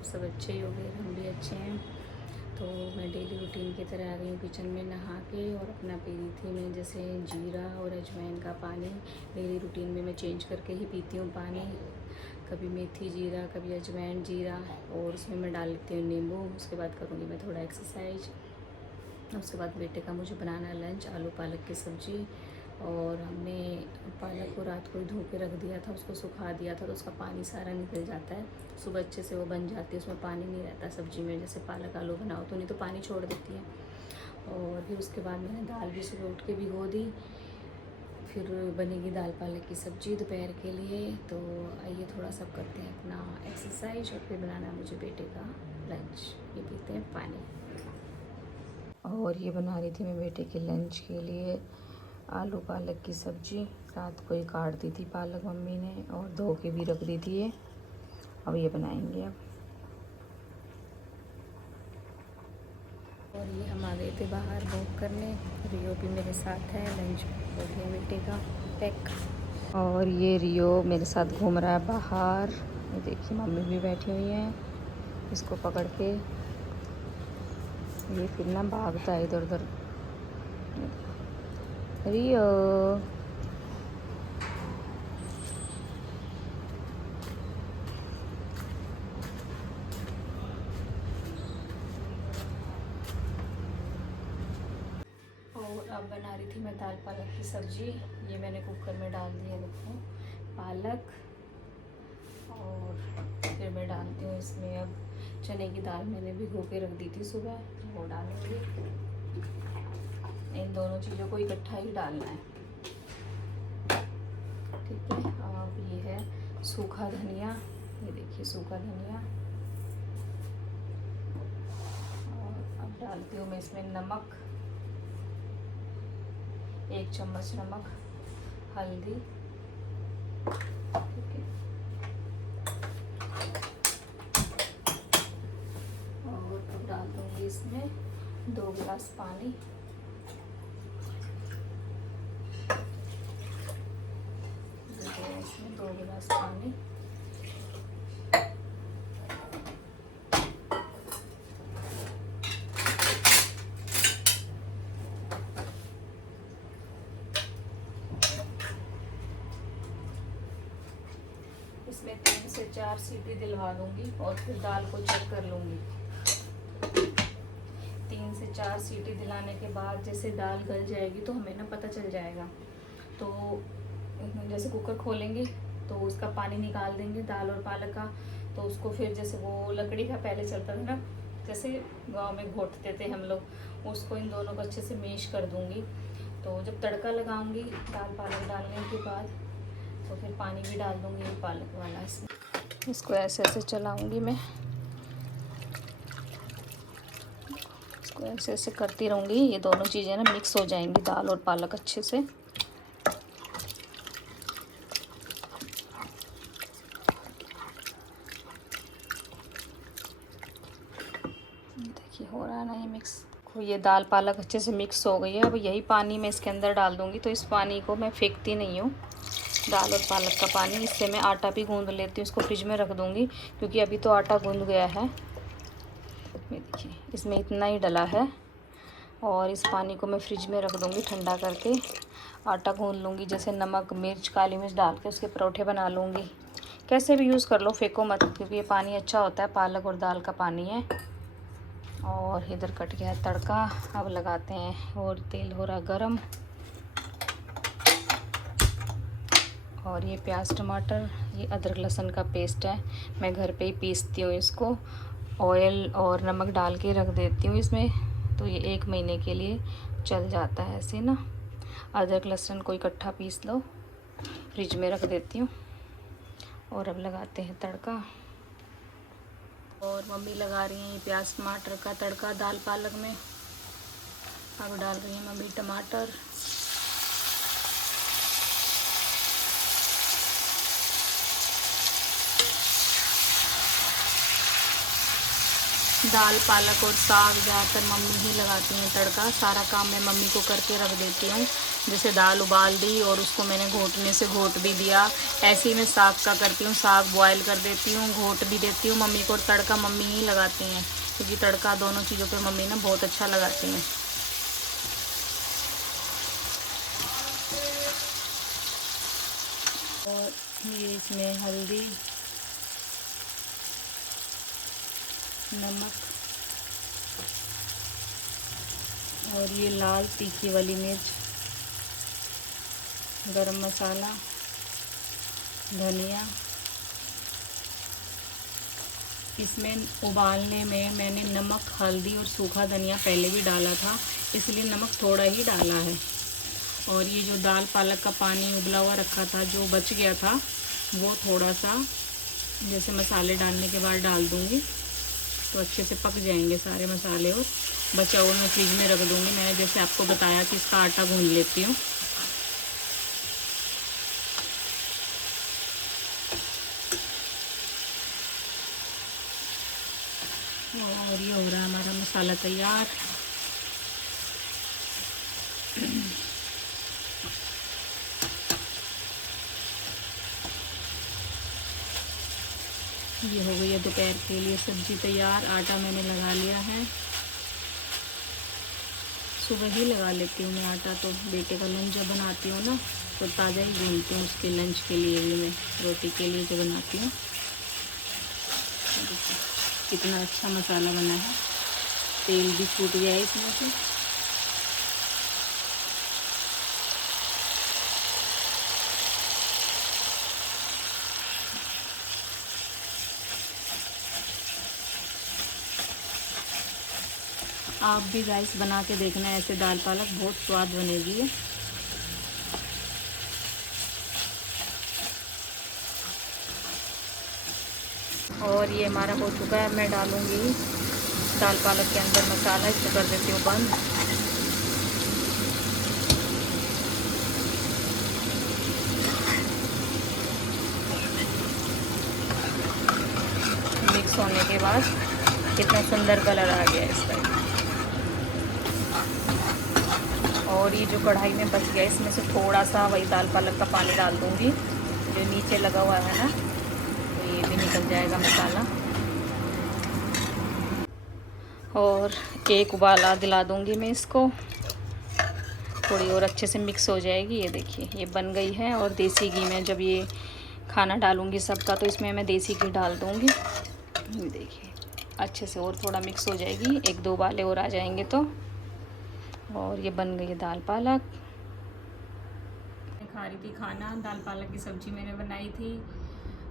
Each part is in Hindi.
आप सब अच्छे ही हो गए, हम भी अच्छे हैं। तो मैं डेली रूटीन की तरह आ गई हूँ किचन में नहा के, और अपना पी रही थी मैं जैसे जीरा और अजवाइन का पानी। डेली रूटीन में मैं चेंज करके ही पीती हूँ पानी, कभी मेथी जीरा, कभी अजवाइन जीरा, और उसमें मैं डाल लेती हूँ नींबू। उसके बाद करूँगी मैं थोड़ा एक्सरसाइज। उसके बाद बेटे का मुझे बनाना लंच, आलू पालक की सब्ज़ी। और हमने पालक को रात को ही धो के रख दिया था, उसको सुखा दिया था, तो उसका पानी सारा निकल जाता है। सुबह अच्छे से वो बन जाती है, उसमें पानी नहीं रहता सब्ज़ी में। जैसे पालक आलू बनाओ तो नहीं तो पानी छोड़ देती है। और फिर उसके बाद मैंने दाल भी सुबह उठ के भिगो दी। फिर बनेगी दाल पालक की सब्ज़ी दोपहर के लिए। तो आइए थोड़ा सा करते हैं अपना एक्सरसाइज, और फिर बनाना मुझे बेटे का लंच। ये पीते हैं पानी। और ये बना रही थी मैं बेटे के लंच के लिए आलू पालक की सब्ज़ी। रात को ही काट दी थी पालक मम्मी ने, और धो के भी रख दी थी ये। अब ये बनाएंगे अब। और ये हम आ गए थे बाहर वॉक करने। रियो भी मेरे साथ है, लंच हो गया बेटे का पैक। और ये रियो मेरे साथ घूम रहा है बाहर। ये देखिए मम्मी भी बैठी हुई हैं इसको पकड़ के। ये फिर ना भागता है इधर उधर। रियो और अब बना रही थी मैं दाल पालक की सब्ज़ी। ये मैंने कुकर में डाल दिया, देखो पालक। और फिर मैं डालती हूँ इसमें अब चने की दाल। मैंने भिगो के रख दी थी सुबह, वो डालूँगी। इन दोनों चीज़ों को इकट्ठा ही डालना है, ठीक है। अब ये है सूखा धनिया, ये देखिए सूखा धनिया। और अब डालती हूँ मैं इसमें नमक, 1 चम्मच नमक, हल्दी, ठीक है। और अब डाल दूँगी इसमें 2 गिलास पानी। इसमें 2 गिलास पानी। इसमें 3 से 4 सीटी दिलवा दूंगी, और फिर दाल को चेक कर लूँगी। 3 से 4 सीटी दिलाने के बाद जैसे दाल गल जाएगी तो हमें ना पता चल जाएगा। तो जैसे कुकर खोलेंगे तो उसका पानी निकाल देंगे दाल और पालक का। तो उसको फिर जैसे वो लकड़ी का पहले चलता था ना, जैसे गांव में घोटते थे हम लोग, उसको इन दोनों को अच्छे से मैश कर दूंगी। तो जब तड़का लगाऊंगी दाल पालक डालने के बाद, तो फिर पानी भी डाल दूंगी ये पालक वाला इसमें। इसको ऐसे ऐसे चलाऊंगी मैं, इसको ऐसे ऐसे करती रहूँगी। ये दोनों चीज़ें ना मिक्स हो जाएंगी, दाल और पालक अच्छे से। देखिए हो रहा है ना ये मिक्स। ये दाल पालक अच्छे से मिक्स हो गई है। अब यही पानी मैं इसके अंदर डाल दूँगी। तो इस पानी को मैं फेंकती नहीं हूँ, दाल और पालक का पानी। इससे मैं आटा भी गूँध लेती हूँ, इसको फ्रिज में रख दूँगी, क्योंकि अभी तो आटा गूँध गया है। ये देखिए इसमें इतना ही डला है, और इस पानी को मैं फ्रिज में रख दूँगी ठंडा करके। आटा गूँध लूँगी, जैसे नमक मिर्च काली मिर्च डाल के उसके परोठे बना लूँगी। कैसे भी यूज़ कर लो, फेंको मत, क्योंकि ये पानी अच्छा होता है, पालक और दाल का पानी है। और इधर कट गया है तड़का। अब लगाते हैं, और तेल हो रहा गरम। और ये प्याज टमाटर, ये अदरक लहसुन का पेस्ट है, मैं घर पे ही पीसती हूँ इसको। ऑयल और नमक डाल के रख देती हूँ इसमें, तो ये 1 महीने के लिए चल जाता है ऐसे ना। अदरक लहसुन को इकट्ठा पीस लो, फ्रिज में रख देती हूँ। और अब लगाते हैं तड़का। और मम्मी लगा रही हैं ये प्याज टमाटर का तड़का दाल पालक में। अब डाल रही हैं मम्मी टमाटर। दाल पालक और साग ज़्यादातर मम्मी ही लगाती हैं तड़का। सारा काम मैं मम्मी को करके रख देती हूँ। जैसे दाल उबाल दी और उसको मैंने घोटने से घोट भी दिया। ऐसे ही मैं साग का करती हूँ, साग बॉयल कर देती हूँ, घोट भी देती हूँ मम्मी को, और तड़का मम्मी ही लगाती हैं, क्योंकि तड़का दोनों चीज़ों पे मम्मी ना बहुत अच्छा लगाती हैं। और ये इसमें हल्दी, नमक और ये लाल तीखी वाली मिर्च, गरम मसाला, धनिया। इसमें उबालने में मैंने नमक, हल्दी और सूखा धनिया पहले भी डाला था, इसलिए नमक थोड़ा ही डाला है। और ये जो दाल पालक का पानी उबला हुआ रखा था, जो बच गया था, वो थोड़ा सा जैसे मसाले डालने के बाद डाल दूँगी, तो अच्छे से पक जाएंगे सारे मसाले। और बचा हुआ मैं फ्रिज में रख दूँगी। मैंने जैसे आपको बताया कि इसका आटा गूंद लेती हूँ। और ये हो रहा है हमारा मसाला तैयार। ये हो गई है दोपहर के लिए सब्जी तैयार। आटा मैंने लगा लिया है, सुबह ही लगा लेती हूँ मैं आटा, तो बेटे का लंच जब बनाती हूँ ना तो ताज़ा ही गूंथती हूँ उसके लंच के लिए भी, मैं रोटी के लिए जो बनाती हूँ। कितना अच्छा मसाला बना है, तेल भी छूट गया है इसमें से। आप भी गाइस बना के देखना, ऐसे दाल पालक बहुत स्वाद बनेगी है। और ये हमारा हो चुका है। मैं डालूँगी दाल पालक के अंदर मसाला, इसको कर देती हूँ बंद। मिक्स होने के बाद कितना सुंदर कलर आ गया इसका। और ये जो कढ़ाई में बच गया, इसमें से थोड़ा सा वही दाल पालक का पानी डाल दूँगी, जो नीचे लगा हुआ है ना, तो ये भी निकल जाएगा मसाला। और एक उबाला दिला दूँगी मैं इसको, थोड़ी और अच्छे से मिक्स हो जाएगी। ये देखिए ये बन गई है। और देसी घी में जब ये खाना डालूँगी सबका, तो इसमें मैं देसी घी डाल दूँगी। ये देखिए अच्छे से और थोड़ा मिक्स हो जाएगी, एक दो उबाले और आ जाएंगे तो। और ये बन गई है दाल पालक। खा रही थी खाना, दाल पालक की सब्ज़ी मैंने बनाई थी,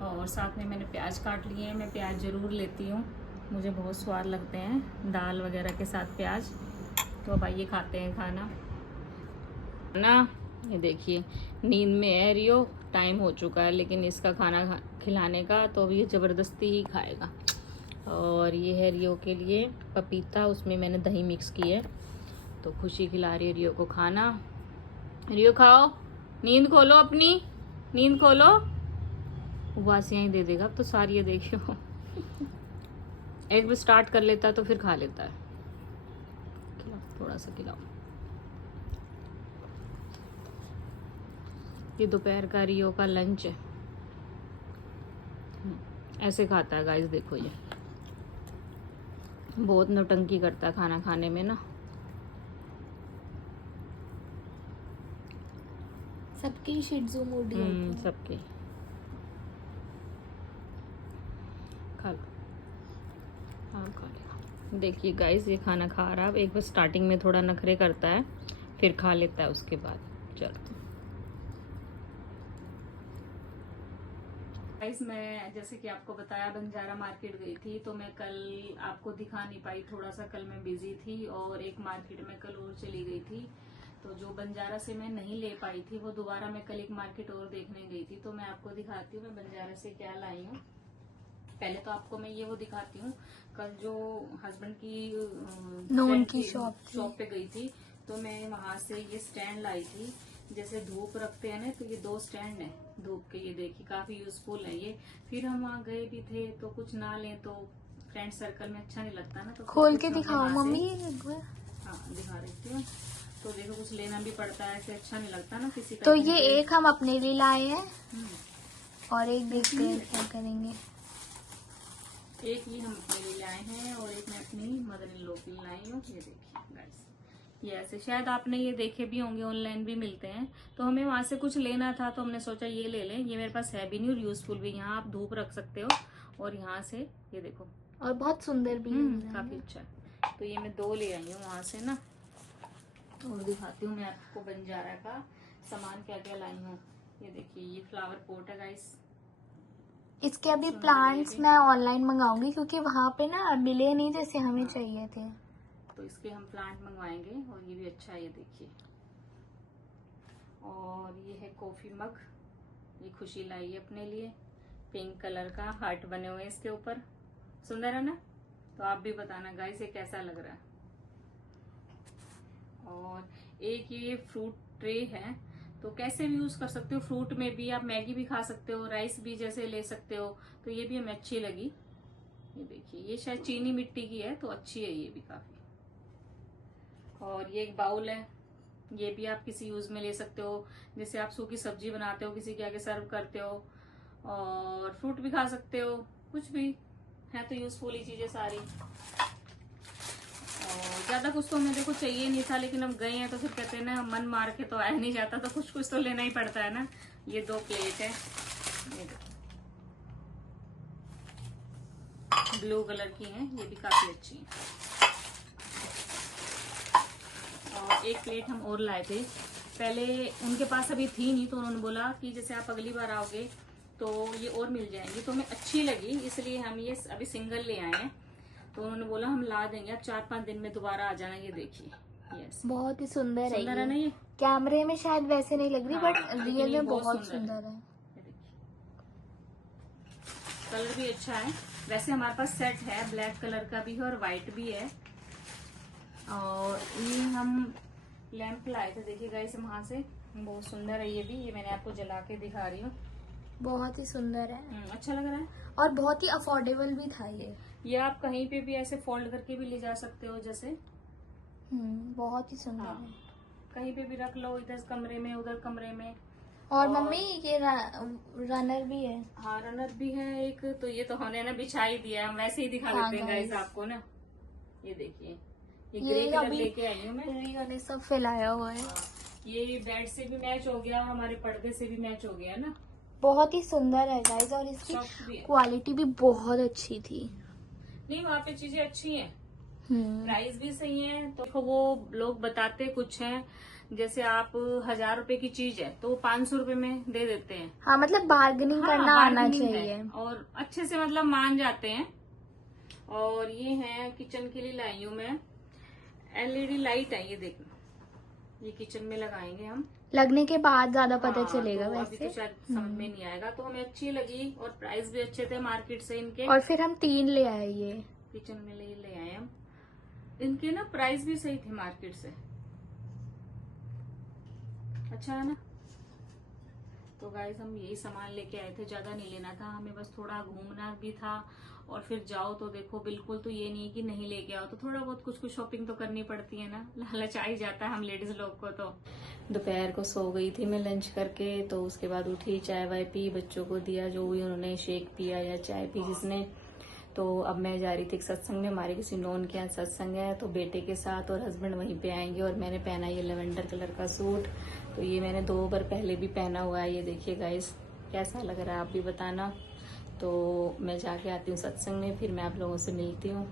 और साथ में मैंने प्याज काट लिए हैं। मैं प्याज ज़रूर लेती हूँ, मुझे बहुत स्वाद लगते हैं दाल वगैरह के साथ प्याज। तो अब आइए खाते हैं खाना ना। ये देखिए नींद में है रियो, टाइम हो चुका है, लेकिन इसका खाना खिलाने का तो अभी ये ज़बरदस्ती ही खाएगा। और ये है रियो के लिए पपीता, उसमें मैंने दही मिक्स की है, तो खुशी खिला रही है रियो को खाना। रियो खाओ, नींद खोलो, अपनी नींद खोलो। उबासियाँ ही दे देगा अब तो सारी, ये देखियो। एक बार स्टार्ट कर लेता है तो फिर खा लेता है। खिलाओ, थोड़ा सा खिलाओ। ये दोपहर का रियो का लंच है, ऐसे खाता है गाइस। देखो ये बहुत नौटंकी करता है खाना खाने में ना। सबके ही शिट्जू मूडी होते हैं। सबके। खा लो, हाँ खा लेगा। देखिए गाइस ये खाना खा रहा है। एक बार स्टार्टिंग में थोड़ा नखरे करता है, फिर खा लेता है उसके बाद। चलो गाइस, मैं जैसे कि आपको बताया बंजारा मार्केट गई थी, तो मैं कल आपको दिखा नहीं पाई, थोड़ा सा कल मैं बिजी थी। और एक मार्केट में कल और चली गई थी, तो जो बंजारा से मैं नहीं ले पाई थी, वो दोबारा मैं कल एक मार्केट और देखने गई थी। तो मैं आपको दिखाती हूँ मैं बंजारा से क्या लाई हूँ। पहले तो आपको मैं ये वो दिखाती हूँ, कल जो हस्बैंड की नॉन की शॉप पे गई थी, तो मैं वहां से ये स्टैंड लाई थी। जैसे धूप रखते हैं ना, तो ये 2 स्टैंड है धूप के, ये देखिए काफी यूजफुल है ये। फिर हम वहाँ गए भी थे, तो कुछ ना लें तो फ्रेंड सर्कल में अच्छा नहीं लगता ना, तो खोल के दिखाओ मम्मी। हाँ दिखा देती हूँ। तो देखो कुछ लेना भी पड़ता है, ऐसे अच्छा नहीं लगता ना किसी का। तो ये एक हम अपने लिए लाए हैं हम्म। और एक देखते हैं क्या करेंगे। एक ये हम अपने लिए लाए हैं और एक मैं अपनी मदर इन लॉ के लिए लाई हूँ। ये देखिए गाइस, ये ऐसे शायद आपने ये देखे भी होंगे, ऑनलाइन भी मिलते हैं। तो हमें वहां से कुछ लेना था तो हमने सोचा ये ले लें। ये मेरे पास है भी नहीं और यूजफुल भी। यहाँ आप धूप रख सकते हो और यहाँ से ये देखो, और बहुत सुंदर भी है। काफी अच्छा है। तो ये मैं 2 ले आई हूँ वहां से ना, और दिखाती हूँ मैं आपको बंजारा का सामान क्या क्या लाई हूँ। ये देखिए, ये फ्लावर पॉट है गाइस। इसके अभी प्लांट्स मैं ऑनलाइन मंगाऊंगी क्योंकि वहाँ पे ना मिले नहीं जैसे हमें चाहिए थे। तो इसके हम प्लांट मंगवाएंगे और ये भी अच्छा है, ये देखिए। और ये है कॉफी मग, ये खुशी लाई है अपने लिए। पिंक कलर का हार्ट बने हुए हैं इसके ऊपर, सुंदर है ना। तो आप भी बताना गाइस ये कैसा लग रहा है। और एक ये फ्रूट ट्रे है, तो कैसे भी यूज कर सकते हो। फ्रूट में भी आप मैगी भी खा सकते हो, राइस भी जैसे ले सकते हो। तो ये भी हमें अच्छी लगी। ये देखिए, ये शायद चीनी मिट्टी की है तो अच्छी है ये भी काफी। और ये एक बाउल है, ये भी आप किसी यूज में ले सकते हो। जैसे आप सूखी सब्जी बनाते हो, किसी के आगे सर्व करते हो, और फ्रूट भी खा सकते हो। कुछ भी है तो यूजफुल ही चीजें सारी। और ज्यादा कुछ तो हमें देखो चाहिए नहीं था, लेकिन अब गए हैं तो फिर कहते हैं ना, मन मार के तो आया नहीं जाता, तो कुछ कुछ तो लेना ही पड़ता है ना। ये 2 प्लेट है, ये देखो ब्लू कलर की है, ये भी काफी अच्छी है। और एक प्लेट हम और लाए थे, पहले उनके पास अभी थी नहीं, तो उन्होंने बोला कि जैसे आप अगली बार आओगे तो ये और मिल जाएंगी। तो हमें अच्छी लगी, इसलिए हम ये अभी सिंगल ले आए हैं। तो उन्होंने बोला हम ला देंगे, आप 4-5 दिन में दोबारा आ जाना। ये देखिए, यस, बहुत ही सुंदर है ना ये। कैमरे में शायद वैसे नहीं लग रही, हाँ, बट रियल में बहुत सुंदर है। ये देखिए, कलर भी अच्छा है। वैसे हमारे पास सेट है, ब्लैक कलर का भी है और व्हाइट भी है। और ये हम लैंप लाए थे, देखिए गाइस वहां से, बहुत सुंदर है ये भी। ये मैंने आपको जला के दिखा रही हूँ, बहुत ही सुंदर है। अच्छा लग रहा है और बहुत ही अफोर्डेबल भी था ये आप कहीं पे भी ऐसे फोल्ड करके भी ले जा सकते हो जैसे। बहुत ही सुंदर हाँ, है। कहीं पे भी रख लो, इधर कमरे में उधर कमरे में। और मम्मी ये रनर भी है। हाँ, रनर भी है एक। तो ये तो हमने ना बिछा ही दिया, हम वैसे ही दिखा हाँ, देते हैं गाइस आपको ना। ये देखिए, ये ग्रे कलर लेके आई हूँ मैं। सब फैलाया हुआ है। ये बेड से भी मैच हो गया और हमारे पर्दे से भी मैच हो गया ना। बहुत ही सुंदर है गाइस, और इसकी क्वालिटी भी बहुत अच्छी थी। नहीं, वहाँ पे चीजें अच्छी हैं, प्राइस भी सही है। तो वो लोग बताते कुछ हैं, जैसे आप 1000 रुपए की चीज है तो वो 500 रुपए में दे देते हैं। हाँ, मतलब बार्गेनिंग करना आना चाहिए। और अच्छे से मतलब मान जाते हैं। और ये है किचन के लिए लाई हूँ मैं, LED लाइट है, ये देखना, ये किचन में लगाएंगे हम। लगने के बाद ज्यादा पता चलेगा। तो वैसे अभी तो शायद समझ में नहीं आएगा। तो हमें अच्छी लगी और प्राइस भी अच्छे थे मार्केट से इनके। और फिर हम 3 ले आए ये किचन में ले आए हम। इनके ना प्राइस भी सही थे मार्केट से, अच्छा है ना। तो गाइस हम यही सामान लेके आए थे, ज्यादा नहीं लेना था हमें, बस थोड़ा घूमना भी था। और फिर जाओ तो देखो, बिल्कुल तो ये नहीं कि नहीं लेके आओ, तो थोड़ा बहुत कुछ कुछ शॉपिंग तो करनी पड़ती है ना, लालच आ ही जाता है हम लेडीज लोग को। तो दोपहर को सो गई थी मैं लंच करके, तो उसके बाद उठी, चाय वाय पी, बच्चों को दिया जो भी उन्होंने शेक पिया या चाय पी जिसने। तो अब मैं जा रही थी एक सत्संग में, हमारे किसी नॉन के यहाँ सत्संग है, तो बेटे के साथ और हस्बैंड वहीं पे आएंगे। और मैंने पहना ये लेवेंडर कलर का सूट, तो ये मैंने 2 बार पहले भी पहना हुआ है। ये देखिए गाइस कैसा लग रहा है, आप भी बताना। तो मैं जाके आती हूँ सत्संग में, फिर मैं आप लोगों से मिलती हूँ।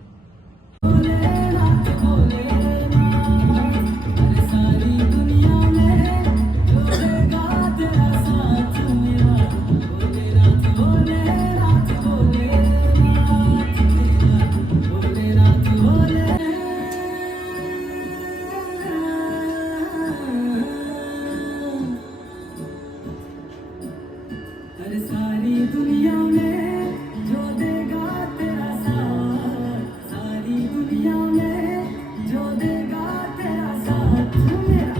सारी दुनिया में जो देगा तेरा साथ, सारी दुनिया में जो देगा तेरा साथ, मेरा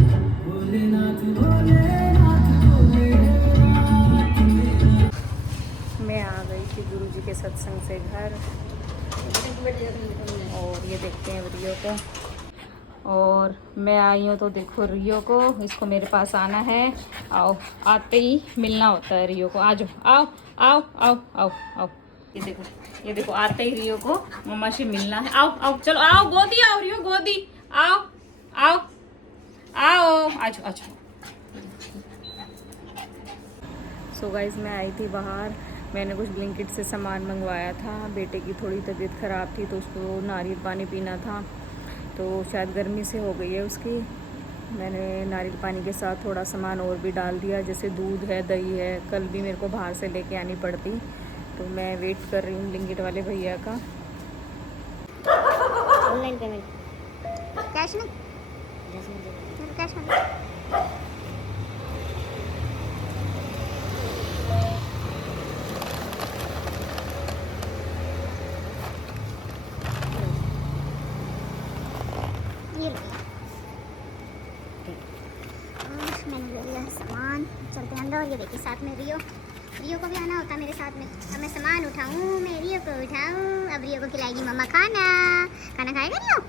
भोलेनाथ भोलेनाथ भोलेनाथ मेरा। मैं आ गई थी गुरुजी के सत्संग से घर, और ये देखते हैं वीडियो को। और मैं आई हूँ तो देखो रियो को, इसको मेरे पास आना है। आओ, आते ही मिलना होता है रियो को। आ जाओ, आओ आओ आओ आओ आओ। ये देखो आते ही रियो को मम्मा से मिलना है। आओ आओ, चलो आओ, गोदी आओ रियो, गोदी आओ आओ आओ, आज आज। सो गाइज मैं आई थी बाहर, मैंने कुछ ब्लिंकिट से सामान मंगवाया था। बेटे की थोड़ी तबीयत ख़राब थी तो उसको नारियल पानी पीना था, तो शायद गर्मी से हो गई है उसकी। मैंने नारियल पानी के साथ थोड़ा सामान और भी डाल दिया, जैसे दूध है, दही है। कल भी मेरे को बाहर से लेके आनी पड़ती, तो मैं वेट कर रही हूँ ब्लिंकिट वाले भैया का। ऑनलाइन पेमेंट कैश नहीं, कैश नहीं। ये लो, मैंने ले लिया सामान, चलते हैं अंदर। और ये देखिए साथ में रियो को भी आना होता है मेरे साथ में। अब मैं सामान उठाऊं, मैं रियो को उठाऊं। अब रियो को खिलाएगी मम्मा खाना। खाना खाएगा रियो?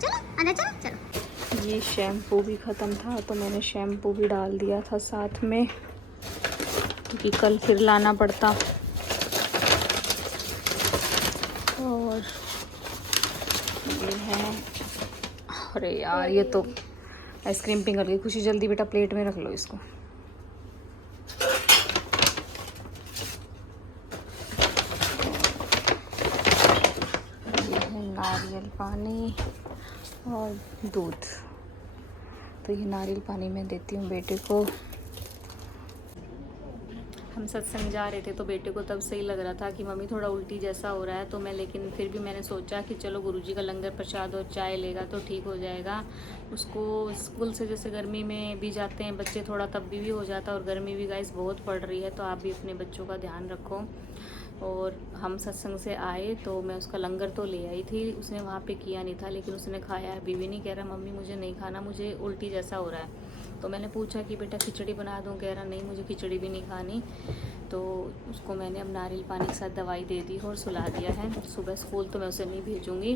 चलो अंदर, चलो चलो। ये शैम्पू भी ख़त्म था तो मैंने शैम्पू भी डाल दिया था साथ में, क्योंकि कल फिर लाना पड़ता। और ये है, अरे यार ये तो आइसक्रीम पिघल गई। खुशी जल्दी बेटा प्लेट में रख लो इसको। ये है नारियल पानी और दूध। तो ये नारियल पानी मैं देती हूँ बेटे को। हम सत्संग जा रहे थे तो बेटे को तब सही लग रहा था कि मम्मी थोड़ा उल्टी जैसा हो रहा है, तो मैं लेकिन फिर भी मैंने सोचा कि चलो गुरुजी का लंगर प्रसाद और चाय लेगा तो ठीक हो जाएगा। उसको स्कूल से जैसे गर्मी में भी जाते हैं बच्चे, थोड़ा तब भी हो जाता है। और गर्मी भी गाइस बहुत पड़ रही है, तो आप भी अपने बच्चों का ध्यान रखो। और हम सत्संग से आए तो मैं उसका लंगर तो ले आई थी, उसने वहाँ पे किया नहीं था, लेकिन उसने खाया। अभी भी नहीं कह रहा मम्मी मुझे नहीं खाना, मुझे उल्टी जैसा हो रहा है। तो मैंने पूछा कि बेटा खिचड़ी बना दूँ, कह रहा नहीं मुझे खिचड़ी भी नहीं खानी। तो उसको मैंने अब नारियल पानी के साथ दवाई दे दी और सुला दिया है। सुबह स्कूल तो मैं उसे नहीं भेजूँगी,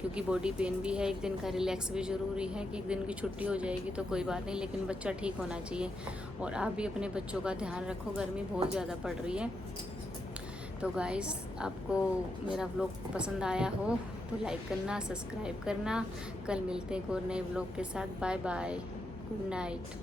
क्योंकि बॉडी पेन भी है, एक दिन का रिलैक्स भी ज़रूरी है। कि एक दिन की छुट्टी हो जाएगी तो कोई बात नहीं, लेकिन बच्चा ठीक होना चाहिए। और आप भी अपने बच्चों का ध्यान रखो, गर्मी बहुत ज़्यादा पड़ रही है। तो गाइस आपको मेरा व्लॉग पसंद आया हो तो लाइक करना, सब्सक्राइब करना। कल मिलते हैं एक और नए व्लॉग के साथ। Bye bye, good night.